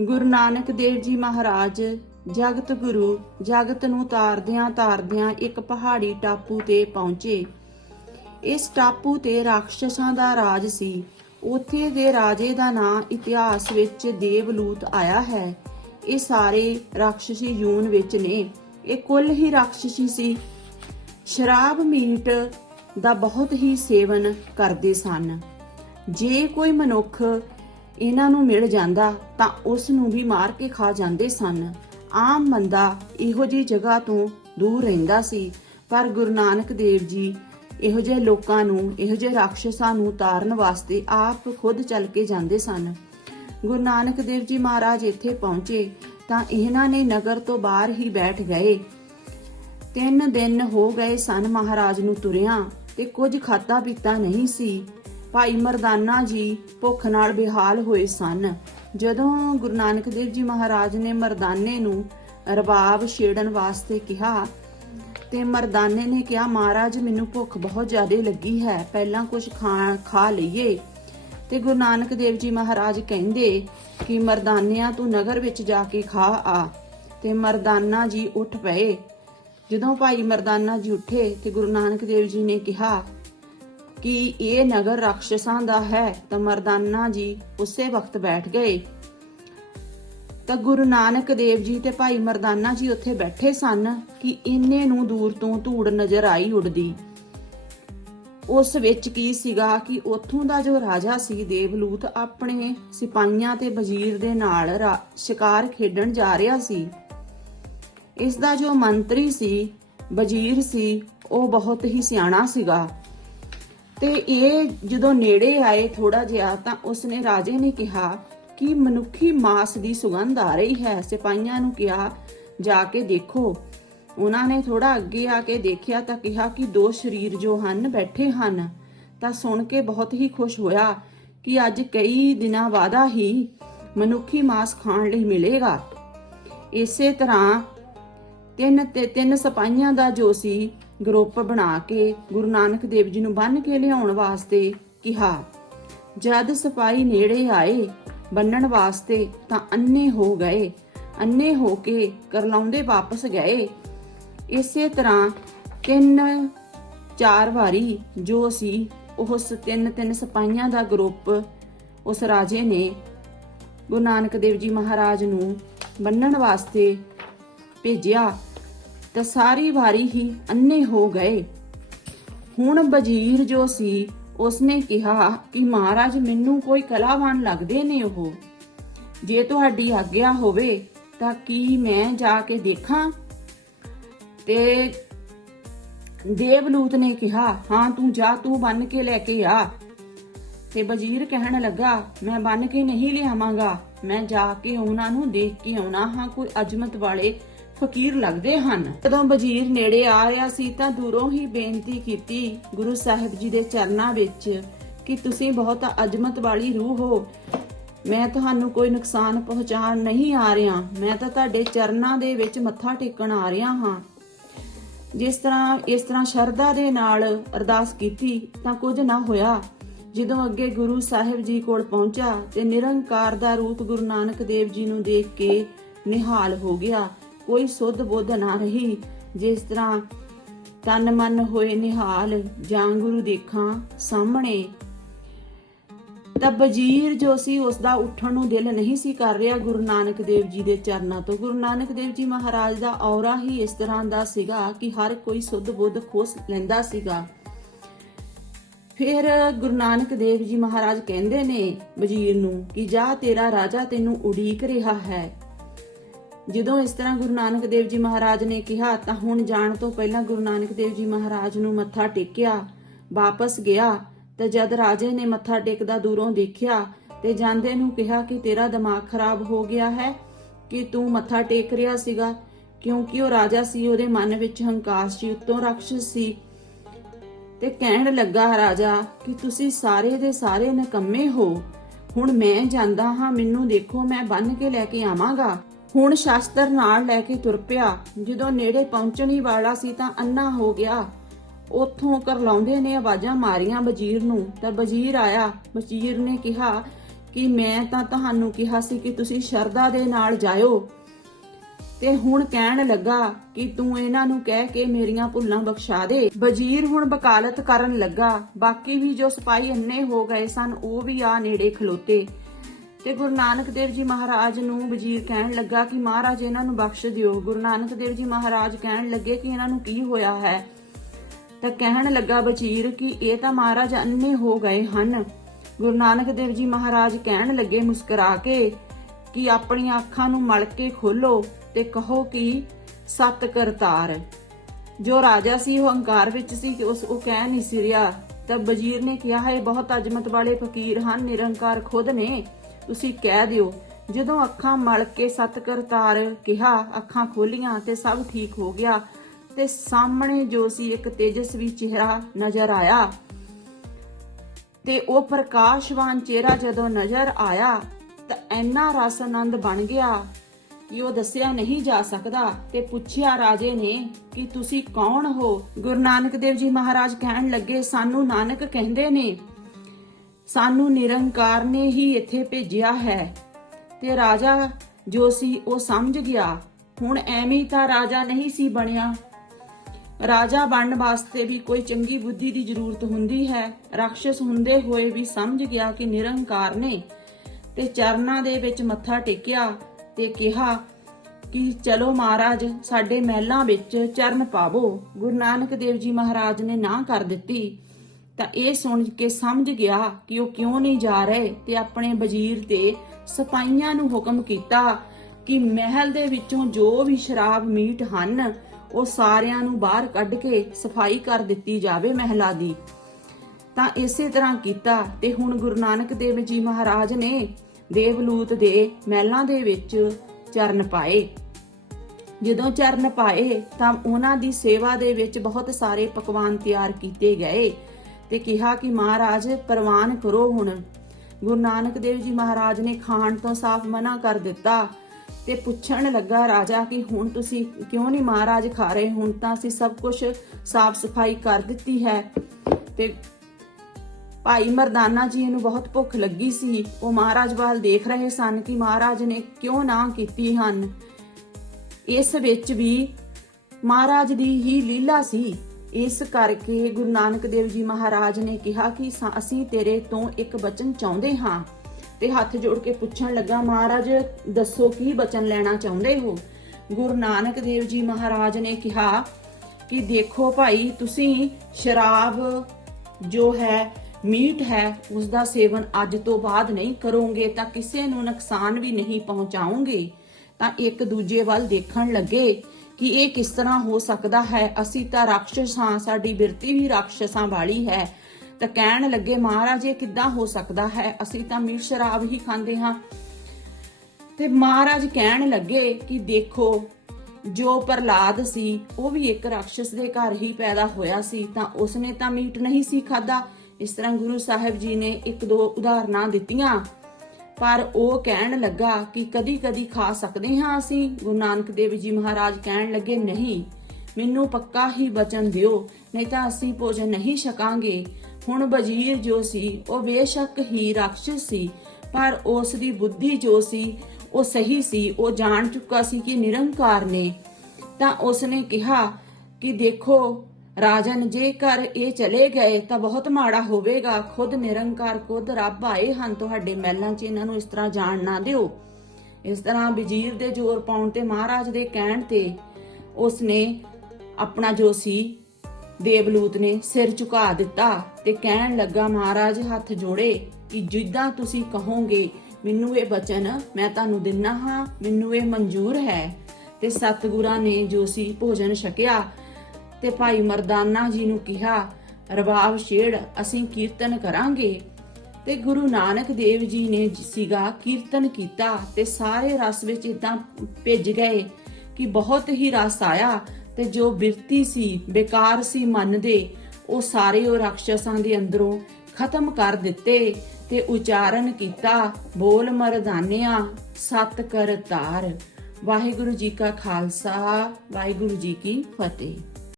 ਗੁਰੂ ਨਾਨਕ ਦੇਵ ਜੀ ਮਹਾਰਾਜ, ਜਗਤ ਗੁਰੂ, ਜਗਤ ਨੂੰ ਤਾਰਦਿਆਂ ਤਾਰਦਿਆਂ ਇੱਕ ਪਹਾੜੀ ਟਾਪੂ ਤੇ ਪਹੁੰਚੇ। ਇਸ ਟਾਪੂ ਤੇ ਰਾਖਸ਼ਾਂ ਦਾ ਰਾਜ ਸੀ। ਉੱਥੇ ਦੇ ਰਾਜੇ ਦਾ ਨਾਂ ਇਤਿਹਾਸ ਵਿੱਚ ਦੇਵਲੂਤ ਆਇਆ ਹੈ। ਇਹ ਸਾਰੇ ਰਾਖਸ਼ੀ ਯੂਨ ਵਿੱਚ ਨੇ। ਇਹ ਕੁੱਲ ਹੀ ਰਾਖਸ਼ੀ ਸੀ। ਸ਼ਰਾਬ ਮੀਟ ਦਾ ਬਹੁਤ ਹੀ ਸੇਵਨ ਕਰਦੇ ਸਨ। ਜੇ ਕੋਈ ਮਨੁੱਖ ਇਹਨਾਂ ਨੂੰ ਮਿਲ ਜਾਂਦਾ ਤਾਂ ਉਸ ਨੂੰ ਵੀ ਮਾਰ ਕੇ ਖਾ ਜਾਂਦੇ ਸਨ। ਆਮ ਬੰਦਾ ਇਹੋ ਜੀ ਜਗ੍ਹਾ ਤੋਂ ਦੂਰ ਰਹਿੰਦਾ ਸੀ, ਪਰ ਗੁਰੂ ਨਾਨਕ ਦੇਵ ਜੀ ਇਹੋ ਜਿਹੇ ਲੋਕਾਂ ਨੂੰ, ਇਹੋ ਜਿਹੇ ਰਾਖਸ਼ਾਂ ਨੂੰ ਤਾਰਨ ਵਾਸਤੇ ਆਪ ਖੁਦ ਚੱਲ ਕੇ ਜਾਂਦੇ ਸਨ। ਗੁਰੂ ਨਾਨਕ ਦੇਵ ਜੀ ਮਹਾਰਾਜ ਇੱਥੇ ਪਹੁੰਚੇ ਤਾਂ ਇਹਨਾਂ ਨੇ ਨਗਰ ਤੋਂ ਬਾਹਰ ਹੀ ਬੈਠ ਗਏ। ਤਿੰਨ ਦਿਨ ਹੋ ਗਏ ਸਨ ਮਹਾਰਾਜ ਨੂੰ ਤੁਰਿਆਂ ਤੇ ਕੁਝ ਖਾਤਾ ਪੀਤਾ ਨਹੀਂ ਸੀ। ਭਾਈ ਮਰਦਾਨਾ ਜੀ ਭੁੱਖ ਨਾਲ ਬੇਹਾਲ ਹੋਏ ਸਨ। ਜਦੋਂ ਗੁਰੂ ਨਾਨਕ ਦੇਵ ਜੀ ਮਹਾਰਾਜ ਨੇ ਮਰਦਾਨੇ ਨੂੰ ਰਬਾਬ ਛੇੜਨ ਵਾਸਤੇ ਕਿਹਾ, ਤੇ ਮਰਦਾਨੇ ਨੇ ਕਿਹਾ, ਮਹਾਰਾਜ, ਮੈਨੂੰ ਭੁੱਖ ਬਹੁਤ ਜ਼ਿਆਦਾ ਲੱਗੀ ਹੈ, ਪਹਿਲਾਂ ਕੁਝ ਖਾ ਖਾ ਲਈਏ। ਤੇ ਗੁਰੂ ਨਾਨਕ ਦੇਵ ਜੀ ਮਹਾਰਾਜ ਕਹਿੰਦੇ ਕਿ ਮਰਦਾਨਿਆਂ ਤੂੰ ਨਗਰ ਵਿੱਚ ਜਾ ਕੇ ਖਾ ਆ। ਤੇ ਮਰਦਾਨਾ ਜੀ ਉੱਠ ਪਏ। ਜਦੋਂ ਭਾਈ ਮਰਦਾਨਾ ਜੀ ਉੱਠੇ, ਤੇ ਗੁਰੂ ਨਾਨਕ ਦੇਵ ਜੀ ਨੇ ਕਿਹਾ ਕਿ ਇਹ ਨਗਰ ਰਾਖਸ਼ਾਂ ਦਾ ਹੈ ਤਾਂ ਮਰਦਾਨਾ ਜੀ ਉਸੇ ਵਕਤ ਬੈਠ ਗਏ। ਤਾਂ ਗੁਰੂ ਨਾਨਕ ਦੇਵ ਜੀ ਤੇ ਭਾਈ ਮਰਦਾਨਾ ਜੀ ਉੱਥੇ ਬੈਠੇ ਸਨ ਕਿ ਇੰਨੇ ਨੂੰ ਦੂਰ ਤੋਂ ਧੂੜ ਨਜ਼ਰ ਆਈ ਉੱਡਦੀ। ਉਸ ਵਿੱਚ ਕੀ ਸੀਗਾ ਕਿ ਉੱਥੋਂ ਦਾ ਜੋ ਰਾਜਾ ਸੀ ਦੇਵਲੂਤ ਆਪਣੇ ਸਿਪਾਹੀਆਂ ਤੇ ਵਜ਼ੀਰ ਦੇ ਨਾਲ ਰਾ- ਸ਼ਿਕਾਰ ਖੇਡਣ ਜਾ ਰਿਹਾ ਸੀ। ਇਸ ਦਾ ਜੋ ਮੰਤਰੀ ਸੀ, ਵਜ਼ੀਰ ਸੀ, ਉਹ ਬਹੁਤ ਹੀ ਸਿਆਣਾ ਸੀਗਾ। ਤੇ ਇਹ ਜਦੋਂ ਨੇੜੇ ਆਏ ਥੋੜਾ ਜਿਹਾ ਤਾਂ ਉਸਨੇ ਰਾਜੇ ਨੇ ਕਿਹਾ ਕਿ ਮਨੁੱਖੀ ਮਾਸ ਦੀ ਸੁਗੰਧ ਆ ਰਹੀ ਹੈ। ਸਿਪਾਹੀਆਂ ਨੂੰ ਕਿਹਾ, ਜਾ ਕੇ ਦੇਖੋ। ਉਹਨਾਂ ਨੇ ਥੋੜਾ ਅੱਗੇ ਆ ਕੇ ਦੇਖਿਆ ਤਾਂ ਕਿਹਾ ਕਿ ਦੋ ਸਰੀਰ ਜੋ ਹਨ, ਬੈਠੇ ਹਨ। ਤਾਂ ਸੁਣ ਕੇ ਬਹੁਤ ਹੀ ਖੁਸ਼ ਹੋਇਆ ਕਿ ਅੱਜ ਕਈ ਦਿਨਾਂ ਬਾਅਦਾ ਹੀ ਮਨੁੱਖੀ ਮਾਸ ਖਾਣ ਲਈ ਮਿਲੇਗਾ। ਇਸੇ ਤਰ੍ਹਾਂ ਤਿੰਨ ਤੇ ਤਿੰਨ ਸਿਪਾਹੀਆਂ ਦਾ ਜੋ ਸੀ ਗਰੁੱਪ ਬਣਾ ਕੇ ਗੁਰੂ ਨਾਨਕ ਦੇਵ ਜੀ ਨੂੰ ਬੰਨ ਕੇ ਲਿਆਉਣ ਵਾਸਤੇ ਕਿਹਾ। ਜਦ ਸਿਪਾਹੀ ਨੇੜੇ ਆਏ ਬੰਨਣ ਵਾਸਤੇ ਤਾਂ ਅੰਨੇ ਹੋ ਗਏ। ਅੰਨੇ ਹੋ ਕੇ ਕਰਲਾਉਂਦੇ ਵਾਪਸ ਗਏ। ਇਸੇ ਤਰ੍ਹਾਂ ਤਿੰਨ, ਚਾਰ ਵਾਰੀ ਜੋ ਸੀ ਉਸ ਤਿੰਨ ਤਿੰਨ ਸਿਪਾਹੀਆਂ ਦਾ ਗਰੁੱਪ ਉਸ ਰਾਜੇ ਨੇ ਗੁਰੂ ਨਾਨਕ ਦੇਵ ਜੀ ਮਹਾਰਾਜ ਨੂੰ ਬੰਨਣ ਵਾਸਤੇ ਭੇਜਿਆ। ਤਾਂ ਸਾਰੀ ਵਾਰੀ ਹੀ ਅੰਨੇ ਹੋ ਗਏ। ਹੁਣ ਵਜ਼ੀਰ ਜੋ ਸੀ, ਉਸਨੇ ਕਿਹਾ ਕਿ ਮਹਾਰਾਜ, ਮੈਨੂੰ ਕੋਈ ਕਲਾਵਾਨ ਲੱਗਦੇ ਨੇ ਉਹ। ਜੇ ਤੁਹਾਡੀ ਆਗਿਆ ਹੋਵੇ, ਤਾਂ ਕੀ ਮੈਂ ਜਾ ਕੇ ਦੇਖਾਂ? ਤੇ ਦੇਵਲੂਤ ਨੇ ਕਿਹਾ, ਹਾਂ, ਤੂੰ ਜਾ, ਤੂੰ ਬੰਨ ਕੇ ਲੈ ਕੇ ਆ। ਤੇ ਵਜ਼ੀਰ ਕਹਿਣ ਲੱਗਾ, ਮੈਂ ਬੰਨ ਕੇ ਨਹੀਂ ਲਿਆਵਾਂਗਾ। ਮੈਂ ਜਾ ਕੇ ਉਹਨਾਂ ਨੂੰ ਦੇਖ ਕੇ ਆਉਣਾ ਹਾਂ, ਕੋਈ ਅਜਮਤ ਵਾਲੇ ਫਕੀਰ ਲੱਗਦੇ ਹਨ। ਜਦੋਂ ਵਜ਼ੀਰ ਨੇੜੇ ਆ ਰਿਹਾ ਸੀ ਤਾਂ ਦੂਰੋਂ ਹੀ ਬੇਨਤੀ ਕੀਤੀ ਗੁਰੂ ਸਾਹਿਬ ਜੀ ਦੇ ਚਰਨਾਂ ਵਿੱਚ ਕਿ ਤੁਸੀਂ ਬਹੁਤ ਅਜਮਤ ਵਾਲੀ ਰੂਹ ਹੋ। ਮੈਂ ਤੁਹਾਨੂੰ ਕੋਈ ਨੁਕਸਾਨ ਪਹੁੰਚਾਉਣ ਨਹੀਂ ਆ ਰਿਹਾ। ਮੈਂ ਤਾਂ ਤੁਹਾਡੇ ਚਰਨਾਂ ਦੇ ਵਿੱਚ ਮੱਥਾ ਟੇਕਣ ਆ ਰਿਹਾ ਹਾਂ। ਜਿਸ ਤਰ੍ਹਾਂ, ਇਸ ਤਰ੍ਹਾਂ ਸ਼ਰਧਾ ਦੇ ਨਾਲ ਅਰਦਾਸ ਕੀਤੀ ਤਾਂ ਕੁਝ ਨਾ ਹੋਇਆ। ਜਦੋਂ ਅੱਗੇ ਗੁਰੂ ਸਾਹਿਬ ਜੀ ਕੋਲ ਪਹੁੰਚਾ ਤੇ ਨਿਰੰਕਾਰ ਦਾ ਰੂਪ ਗੁਰੂ ਨਾਨਕ ਦੇਵ ਜੀ ਨੂੰ ਦੇਖ ਕੇ ਨਿਹਾਲ ਹੋ ਗਿਆ। ਕੋਈ ਸੁੱਧ ਬੁੱਧ ਨਾ ਰਹੀ, ਜਿਸ ਤਰ੍ਹਾਂ ਤਨ ਮਨ ਹੋਏ ਨਿਹਾਲ, ਜਾਂ ਗੁਰੂ ਦੇਖਾਂ ਸਾਹਮਣੇ। ਤਾਂ ਵਜ਼ੀਰ ਜੋ ਸੀ ਉਸ ਦਾ ਉੱਠਣ ਨੂੰ ਦਿਲ ਨਹੀਂ ਸੀ ਕਰ ਰਿਹਾ। ਗੁਰੂ ਨਾਨਕ ਦੇਵ ਜੀ ਦੇ ਚਰਨਾਂ ਤੋਂ। ਗੁਰੂ ਨਾਨਕ ਦੇਵ ਜੀ ਮਹਾਰਾਜ ਦਾ ਔਰਾ ਹੀ ਇਸ ਤਰ੍ਹਾਂ ਦਾ ਸੀਗਾ ਕਿ ਹਰ ਕੋਈ ਸੁੱਧ ਬੁੱਧ ਖੋਸ ਲੈਂਦਾ ਸੀਗਾ। ਫਿਰ ਗੁਰੂ ਨਾਨਕ ਦੇਵ ਜੀ ਮਹਾਰਾਜ ਕਹਿੰਦੇ ਨੇ ਵਜ਼ੀਰ ਨੂੰ ਕਿ ਜਾ ਤੇਰਾ ਰਾਜਾ ਤੈਨੂੰ ਉਡੀਕ ਰਿਹਾ ਹੈ। ਜਦੋਂ ਇਸ ਤਰ੍ਹਾਂ ਗੁਰੂ ਨਾਨਕ ਦੇਵ ਜੀ ਮਹਾਰਾਜ ਨੇ ਕਿਹਾ, ਤਾਂ ਹੁਣ ਜਾਣ ਤੋਂ ਪਹਿਲਾਂ ਗੁਰੂ ਨਾਨਕ ਦੇਵ ਜੀ ਮਹਾਰਾਜ ਨੂੰ ਮੱਥਾ ਟੇਕਿਆ, ਵਾਪਸ ਗਿਆ, ਤੇ ਜਦ ਰਾਜੇ ਨੇ ਮੱਥਾ ਟੇਕਦਾ ਦੂਰੋਂ ਦੇਖਿਆ, ਤੇ ਜਾਂਦੇ ਨੂੰ ਕਿਹਾ ਕਿ ਤੇਰਾ ਦਿਮਾਗ ਖਰਾਬ ਹੋ ਗਿਆ ਹੈ, ਕਿ ਤੂੰ ਮੱਥਾ ਟੇਕ ਰਿਹਾ ਸੀਗਾ, ਕਿਉਂਕਿ ਉਹ ਰਾਜਾ ਸੀ, ਉਹਦੇ ਮਨ ਵਿੱਚ ਹੰਕਾਰ ਸੀ, ਉੱਤੋਂ ਰਾਖਸ਼ ਸੀ। ਤੇ ਕਹਿਣ ਲੱਗਾ, ਰਾਜਾ, ਕਿ ਤੁਸੀਂ ਸਾਰੇ ਦੇ ਸਾਰੇ ਨਕੰਮੇ ਹੋ। ਹੁਣ ਮੈਂ ਜਾਂਦਾ ਹਾਂ, ਮੈਨੂੰ ਦੇਖੋ, ਮੈਂ ਬੰਨ ਕੇ ਲੈ ਕੇ ਆਵਾਂਗਾ। ਹੁਣ ਸ਼ਾਸਤਰ ਨਾਲ ਲੈ ਕੇ ਤੁਰ ਪਿਆ। ਜਦੋਂ ਨੇੜੇ ਪਹੁੰਚਣ ਹੀ ਵਾਲਾ ਸੀ ਤਾਂ ਅੰਨਾ ਹੋ ਗਿਆ। ਉੱਥੋਂ ਕਰਲਾਉਂਦੇ ਨੇ ਆਵਾਜ਼ਾਂ ਮਾਰੀਆਂ ਵਜ਼ੀਰ ਨੂੰ। ਤਾਂ ਵਜ਼ੀਰ ਆਇਆ। ਵਜ਼ੀਰ ਨੇ ਕਿਹਾ ਕਿ ਮੈਂ ਤਾਂ ਤੁਹਾਨੂੰ ਕਿਹਾ ਸੀ ਕਿ ਤੁਸੀਂ ਸ਼ਰਧਾ ਦੇ ਨਾਲ ਜਾਇਓ। ਤੇ ਹੁਣ ਕਹਿਣ ਲੱਗਾ ਕਿ ਤੂੰ ਇਹਨਾਂ ਨੂੰ ਕਹਿ ਕੇ ਮੇਰੀਆਂ ਭੁੱਲਾਂ ਬਖਸ਼ਾ ਦੇ। ਵਜ਼ੀਰ ਹੁਣ ਵਕਾਲਤ ਕਰਨ ਲੱਗਾ। ਬਾਕੀ ਵੀ ਜੋ ਸਿਪਾਹੀ ਅੰਨੇ ਹੋ ਗਏ ਸਨ, ਉਹ ਵੀ ਆ ਨੇੜੇ ਖਲੋਤੇ। ਤੇ ਗੁਰੂ ਨਾਨਕ ਦੇਵ ਜੀ ਮਹਾਰਾਜ ਨੂੰ ਵਜ਼ੀਰ ਕਹਿਣ ਲੱਗਾ ਕਿ ਮਹਾਰਾਜ, ਇਹਨਾਂ ਨੂੰ ਬਖਸ਼ ਦਿਓ। ਗੁਰੂ ਨਾਨਕ ਦੇਵ ਜੀ ਮਹਾਰਾਜ ਕਹਿਣ ਲੱਗੇ ਕਿ ਇਹਨਾਂ ਨੂੰ ਕੀ ਹੋਇਆ ਹੈ? ਤਾਂ ਕਹਿਣ ਲੱਗਾ ਵਜ਼ੀਰ ਕਿ ਇਹ ਤਾਂ ਮਹਾਰਾਜ ਅੰਨੇ ਹੋ ਗਏ ਹਨ। ਗੁਰੂ ਨਾਨਕ ਦੇਵ ਜੀ ਮਹਾਰਾਜ ਕਹਿਣ ਲੱਗੇ ਮੁਸਕਰਾ ਕੇ ਕਿ ਆਪਣੀਆਂ ਅੱਖਾਂ ਨੂੰ ਮਲ ਕੇ ਖੋਲੋ ਤੇ ਕਹੋ ਕਿ ਸਤ ਕਰਤਾਰ। ਜੋ ਰਾਜਾ ਸੀ, ਉਹ ਹੰਕਾਰ ਵਿੱਚ ਸੀ ਕਿ ਉਸ ਉਹ ਕਹਿ ਨਹੀਂ ਸੀ ਰਿਹਾ। ਤਾਂ ਵਜ਼ੀਰ ਨੇ ਕਿਹਾ ਹੈ ਬਹੁਤ ਅਜ਼ਮਤ ਵਾਲੇ ਫਕੀਰ ਹਨ, ਨਿਰੰਕਾਰ ਖੁਦ ਨੇ। ਤੁਸੀਂ ਕਹਿ ਦਿਓ। ਜਦੋਂ ਅੱਖਾਂ ਮਲ ਕੇ ਸਤ ਕਰਤਾਰ ਕਿਹਾ, ਅੱਖਾਂ ਖੋਲੀਆਂ ਤੇ ਸਭ ਠੀਕ ਹੋ ਗਿਆ, ਤੇ ਸਾਹਮਣੇ ਜੋ ਸੀ ਇੱਕ ਤੇਜਸਵੀ ਚਿਹਰਾ ਨਜ਼ਰ ਆਇਆ। ਤੇ ਉਹ ਪ੍ਰਕਾਸ਼ਵਾਨ ਚਿਹਰਾ ਜਦੋਂ ਨਜ਼ਰ ਆਇਆ, ਤਾਂ ਇੰਨਾ ਰਸ ਆਨੰਦ ਬਣ ਗਿਆ ਕਿ ਉਹ ਦੱਸਿਆ ਨਹੀਂ ਜਾ ਸਕਦਾ ਤੇ ਪੁੱਛਿਆ ਰਾਜੇ ਨੇ ਕਿ ਤੁਸੀਂ ਕੌਣ ਹੋ? ਗੁਰੂ ਨਾਨਕ ਦੇਵ ਜੀ ਮਹਾਰਾਜ ਕਹਿਣ ਲੱਗੇ, ਸਾਨੂੰ ਨਾਨਕ ਕਹਿੰਦੇ ਨੇ। ਸਾਨੂੰ ਨਿਰੰਕਾਰ ਨੇ ਹੀ ਇੱਥੇ ਭੇਜਿਆ ਹੈ। ਤੇ ਰਾਜਾ ਜੋ ਸੀ ਉਹ ਸਮਝ ਗਿਆ। ਹੁਣ ਐਵੇਂ ਤਾਂ ਰਾਜਾ ਨਹੀਂ ਸੀ ਬਣਿਆ। ਰਾਜਾ ਬਣਨ ਵਾਸਤੇ ਵੀ ਕੋਈ ਚੰਗੀ ਬੁੱਧੀ ਦੀ ਜ਼ਰੂਰਤ ਹੁੰਦੀ ਹੈ। ਰਾਖਸ਼ ਹੁੰਦੇ ਹੋਏ ਵੀ ਸਮਝ ਗਿਆ ਕਿ ਨਿਰੰਕਾਰ ਨੇ ਤੇ ਚਰਨਾਂ ਦੇ ਵਿੱਚ ਮੱਥਾ ਟੇਕਿਆ ਤੇ ਕਿਹਾ ਕਿ ਚਲੋ ਮਹਾਰਾਜ, ਸਾਡੇ ਮਹਿਲਾਂ ਵਿੱਚ ਚਰਨ ਪਾਵੋ। ਗੁਰੂ ਨਾਨਕ ਦੇਵ ਜੀ ਮਹਾਰਾਜ ਨੇ ਨਾ ਕਰ ਦਿੱਤੀ। ਤਾਂ ਇਹ ਸੁਣ ਕੇ ਸਮਝ ਗਿਆ ਕਿ ਉਹ ਕਿਉਂ ਨਹੀਂ ਜਾ ਰਹੇ ਤੇ ਆਪਣੇ ਵਜ਼ੀਰ ਤੇ ਸਿਪਾਹੀਆਂ ਨੂੰ ਹੁਕਮ ਕੀਤਾ ਕਿ ਮਹਿਲ ਦੇ ਵਿੱਚੋਂ ਜੋ ਵੀ ਸ਼ਰਾਬ, ਮੀਟ ਹਨ, ਉਹ ਸਾਰਿਆਂ ਨੂੰ ਬਾਹਰ ਕੱਢ ਕੇ ਸਫ਼ਾਈ ਕਰ ਦਿੱਤੀ ਜਾਵੇ ਮਹਿਲਾ ਦੀ। ਤਾਂ ਇਸੇ ਤਰ੍ਹਾਂ ਕੀਤਾ ਤੇ ਹੁਣ ਗੁਰੂ ਨਾਨਕ ਦੇਵ ਜੀ ਮਹਾਰਾਜ ਨੇ ਦੇਵਲੂਤ ਦੇ ਮਹਿਲਾਂ ਦੇ ਵਿੱਚ ਚਰਨ ਪਾਏ। ਜਦੋਂ ਚਰਨ ਪਾਏ ਤਾਂ ਉਹਨਾਂ ਦੀ ਸੇਵਾ ਦੇ ਵਿੱਚ ਬਹੁਤ ਸਾਰੇ ਪਕਵਾਨ ਤਿਆਰ ਕੀਤੇ ਗਏ। ਤੇ ਕਿਹਾ ਕਿ ਮਹਾਰਾਜ, ਪ੍ਰਵਾਨ ਕਰੋ ਹੁਣ। ਗੁਰੂ ਨਾਨਕ ਦੇਵ ਜੀ ਮਹਾਰਾਜ ਨੇ ਖਾਣ ਤੋਂ ਸਾਫ਼ ਮਨਾ ਕਰ ਦਿੱਤਾ ਤੇ ਪੁੱਛਣ ਲੱਗਾ ਰਾਜਾ ਕਿ ਹੁਣ ਤੁਸੀਂ ਕਿਉਂ ਨਹੀਂ ਮਹਾਰਾਜ ਖਾ ਰਹੇ? ਹੁਣ ਤਾਂ ਅਸੀਂ ਸਭ ਕੁਝ ਸਾਫ਼ ਸਫ਼ਾਈ ਕਰ ਦਿੱਤੀ ਹੈ। ਤੇ ਭਾਈ ਮਰਦਾਨਾ ਜੀ ਨੂੰ ਬਹੁਤ ਭੁੱਖ ਲੱਗੀ ਸੀ। ਉਹ ਮਹਾਰਾਜ ਵੱਲ ਦੇਖ ਰਹੇ ਸਨ ਕਿ ਮਹਾਰਾਜ ਨੇ ਕਿਉਂ ਨਾ ਕੀਤੀ ਹਨ। ਇਸ ਵਿੱਚ ਵੀ ਮਹਾਰਾਜ ਦੀ ਹੀ ਲੀਲਾ ਸੀ। ਇਸ ਕਰਕੇ ਗੁਰੂ ਨਾਨਕ ਦੇਵ ਜੀ ਮਹਾਰਾਜ ਨੇ ਕਿਹਾ ਕਿ ਅਸੀਂ ਤੇਰੇ ਤੋਂ ਇੱਕ ਬਚਨ ਚਾਹੁੰਦੇ ਹਾਂ। ਤੇ ਹੱਥ ਜੋੜ ਕੇ ਪੁੱਛਣ ਲੱਗਾ, ਮਹਾਰਾਜ, ਦੱਸੋ ਕੀ ਬਚਨ ਲੈਣਾ ਚਾਹੁੰਦੇ ਹੋ? ਗੁਰੂ ਨਾਨਕ ਦੇਵ ਜੀ ਮਹਾਰਾਜ ਨੇ ਕਿਹਾ ਕਿ ਦੇਖੋ ਭਾਈ, ਤੁਸੀਂ ਸ਼ਰਾਬ ਜੋ ਹੈ, ਮੀਟ ਹੈ ਉਸ ਦਾ ਸੇਵਨ ਅੱਜ ਤੋਂ ਬਾਅਦ ਨਹੀਂ ਕਰੋਗੇ, ਤਾਂ ਕਿਸੇ ਨੂੰ ਨੁਕਸਾਨ ਵੀ ਨਹੀਂ ਪਹੁੰਚਾਓਗੇ ਤਾਂ ਇੱਕ ਦੂਜੇ ਵੱਲ ਦੇਖਣ ਲੱਗੇ। ਕਿ ਇਹ ਕਿਸ ਤਰ੍ਹਾਂ ਹੋ ਸਕਦਾ ਹੈ? ਅਸੀਂ ਤਾਂ ਰਾਖਸ਼ ਹਾਂ, ਸਾਡੀ ਬਿਰਤੀ ਵੀ ਰਾਖਸ਼ਾਂ ਵਾਲੀ ਹੈ। ਤਾਂ ਕਹਿਣ ਲੱਗੇ, ਮਹਾਰਾਜ, ਇਹ ਕਿੱਦਾਂ ਹੋ ਸਕਦਾ ਹੈ? ਅਸੀਂ ਤਾਂ ਮੀਟ ਸ਼ਰਾਬ ਹੀ ਖਾਂਦੇ ਹਾਂ। ਤੇ ਮਹਾਰਾਜ ਕਹਿਣ ਲੱਗੇ ਕਿ ਦੇਖੋ, ਜੋ ਪ੍ਰਲਾਦ ਸੀ, ਉਹ ਵੀ ਇੱਕ ਰਾਖਸ਼ ਦੇ ਘਰ ਹੀ ਪੈਦਾ ਹੋਇਆ ਸੀ, ਤਾਂ ਉਸਨੇ ਤਾਂ ਮੀਟ ਨਹੀਂ ਸੀ ਖਾਦਾ ਇਸ ਤਰ੍ਹਾਂ ਗੁਰੂ ਸਾਹਿਬ ਜੀ ਨੇ ਇੱਕ ਦੋ ਉਦਾਹਰਨਾਂ ਦਿੱਤੀਆਂ। ਪਰ ਉਹ ਕਹਿਣ ਲੱਗਾ ਕਿ ਕਦੀ-ਕਦੀ ਖਾ ਸਕਦੇ ਹਾਂ ਅਸੀਂ। ਗੁਰੂ ਨਾਨਕ ਦੇਵ ਜੀ ਮਹਾਰਾਜ ਕਹਿਣ ਲੱਗੇ, ਨਹੀਂ, ਮੈਨੂੰ ਪੱਕਾ ਹੀ ਬਚਨ ਦਿਓ, ਨਹੀਂ ਤਾਂ ਅਸੀਂ ਭੋਜਨ ਨਹੀਂ ਛਕਾਂਗੇ। ਹੁਣ ਵਜ਼ੀਰ ਜੋ ਸੀ, ਉਹ ਬੇਸ਼ੱਕ ਹੀ ਰਾਖਸ਼ ਸੀ, ਪਰ ਉਸ ਦੀ ਬੁੱਧੀ ਜੋ ਸੀ, ਉਹ ਸਹੀ ਸੀ। ਉਹ ਜਾਣ ਚੁੱਕਾ ਸੀ ਕਿ ਨਿਰੰਕਾਰ ਨੇ। ਤਾਂ ਉਸਨੇ ਕਿਹਾ ਕਿ ਦੇਖੋ ਰਾਜਨ ਜੇਕਰ ਇਹ ਚਲੇ ਗਏ ਤਾਂ ਬਹੁਤ ਮਾੜਾ ਹੋਵੇਗਾ। ਖੁਦ ਨਿਰੰਕਾਰ, ਖੁਦ ਰੱਬ ਆਏ ਹਨ। ਤੁਹਾਡੇ ਮਹਿਲਾਂ 'ਚ ਇਹਨਾਂ ਨੂੰ ਇਸ ਤਰ੍ਹਾਂ ਜਾਣ ਨਾ ਦਿਓ। ਇਸ ਤਰ੍ਹਾਂ ਵਜ਼ੀਰ ਦੇ ਜ਼ੋਰ ਪਾਉਣ ਤੇ ਮਹਾਰਾਜ ਦੇ ਕਹਿਣ ਤੇ ਉਸਨੇ ਆਪਣਾ ਜੋ ਸੀ, ਦੇਵਲੂਤ ਨੇ ਸਿਰ ਝੁਕਾ ਦਿੱਤਾ ਤੇ ਕਹਿਣ ਲੱਗਾ, ਮਹਾਰਾਜ, ਹੱਥ ਜੋੜੇ ਕਿ ਜਿੱਦਾਂ ਤੁਸੀਂ ਕਹੋਗੇ, ਮੈਨੂੰ ਇਹ ਬਚਨ ਮੈਂ ਤੁਹਾਨੂੰ ਦਿੰਨਾ ਹਾਂ, ਮੈਨੂੰ ਇਹ ਮਨਜ਼ੂਰ ਹੈ। ਤੇ ਸਤਿਗੁਰਾਂ ਨੇ ਜੋ ਸੀ ਭੋਜਨ ਛਕਿਆ। ਤੇ ਭਾਈ ਮਰਦਾਨਾ ਜੀ ਨੂੰ ਕਿਹਾ, ਰਬਾਬ ਛੇੜ, ਅਸੀਂ ਕੀਰਤਨ ਕਰਾਂਗੇ। ਤੇ ਗੁਰੂ ਨਾਨਕ ਦੇਵ ਜੀ ਨੇ ਸੀਗਾ ਕੀਰਤਨ ਕੀਤਾ ਤੇ ਸਾਰੇ ਰਸ ਵਿੱਚ ਇਦਾਂ ਭਿੱਜ ਗਏ ਕਿ ਬਹੁਤ ਹੀ ਰਸ ਆਇਆ ਤੇ ਜੋ ਬਿਰਤੀ ਸੀ, ਬੇਕਾਰ ਸੀ ਮਨ ਦੇ, ਉਹ ਸਾਰੇ ਉਹ ਰਾਖਸ਼ਾਂ ਦੇ ਅੰਦਰੋਂ ਖਤਮ ਕਰ ਦਿੱਤੇ ਤੇ ਉਚਾਰਨ ਕੀਤਾ, ਬੋਲ ਮਰਦਾਨਿਆ, ਸਤ ਕਰਤਾਰ ਵਾਹਿਗੁਰੂ ਜੀ ਕਾ ਖਾਲਸਾ, ਵਾਹਿਗੁਰੂ ਜੀ ਕੀ ਫਤਿਹ।